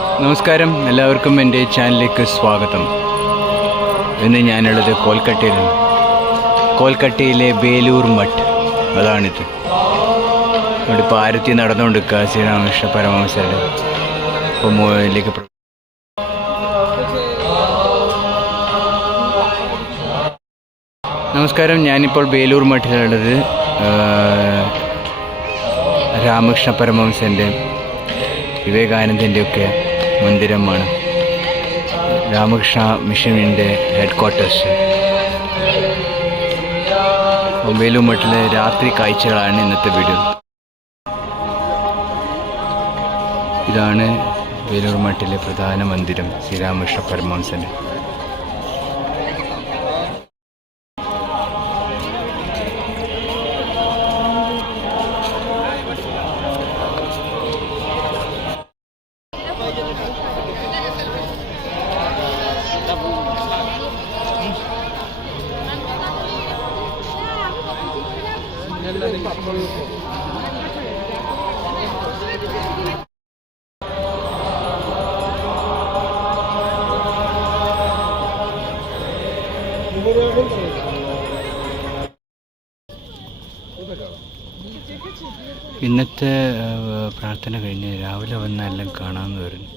നമസ്കാരം, എല്ലാവർക്കും എൻ്റെ ചാനലിലേക്ക് സ്വാഗതം. ഇന്ന് ഞാനുള്ളത് കൊൽക്കട്ടയിലാണ്. കൊൽക്കട്ടയിലെ ബേലൂർ മഠ്, അതാണിത്. ഇവിടെ ആരത്തി നടന്നുകൊണ്ടിരിക്കുക ശ്രീരാമകൃഷ്ണ പരമഹംസരുടെ. ഇപ്പോൾ ഇതിലേക്ക് നമസ്കാരം, ഞാനിപ്പോൾ ബേലൂർ മഠിലുള്ളത് രാമകൃഷ്ണ പരമഹംസൻ്റെ വിവേകാനന്ദൻ്റെയൊക്കെ മന്ദിരമാണ്. രാമകൃഷ്ണ മിഷനിൻ്റെ ഹെഡ് ക്വാർട്ടേഴ്സ്. ബേലൂർ മഠിലെ രാത്രി കാഴ്ചകളാണ് ഇന്നത്തെ വീഡിയോ. ഇതാണ് ബേലൂർ മഠിലെ പ്രധാന മന്ദിരം, ശ്രീരാമകൃഷ്ണ പരമഹംസൻ്റെ. ഇന്നത്തെ പ്രാർത്ഥന കഴിഞ്ഞ് രാവിലെ വന്നെല്ലാം കാണാമെന്ന് പറഞ്ഞു.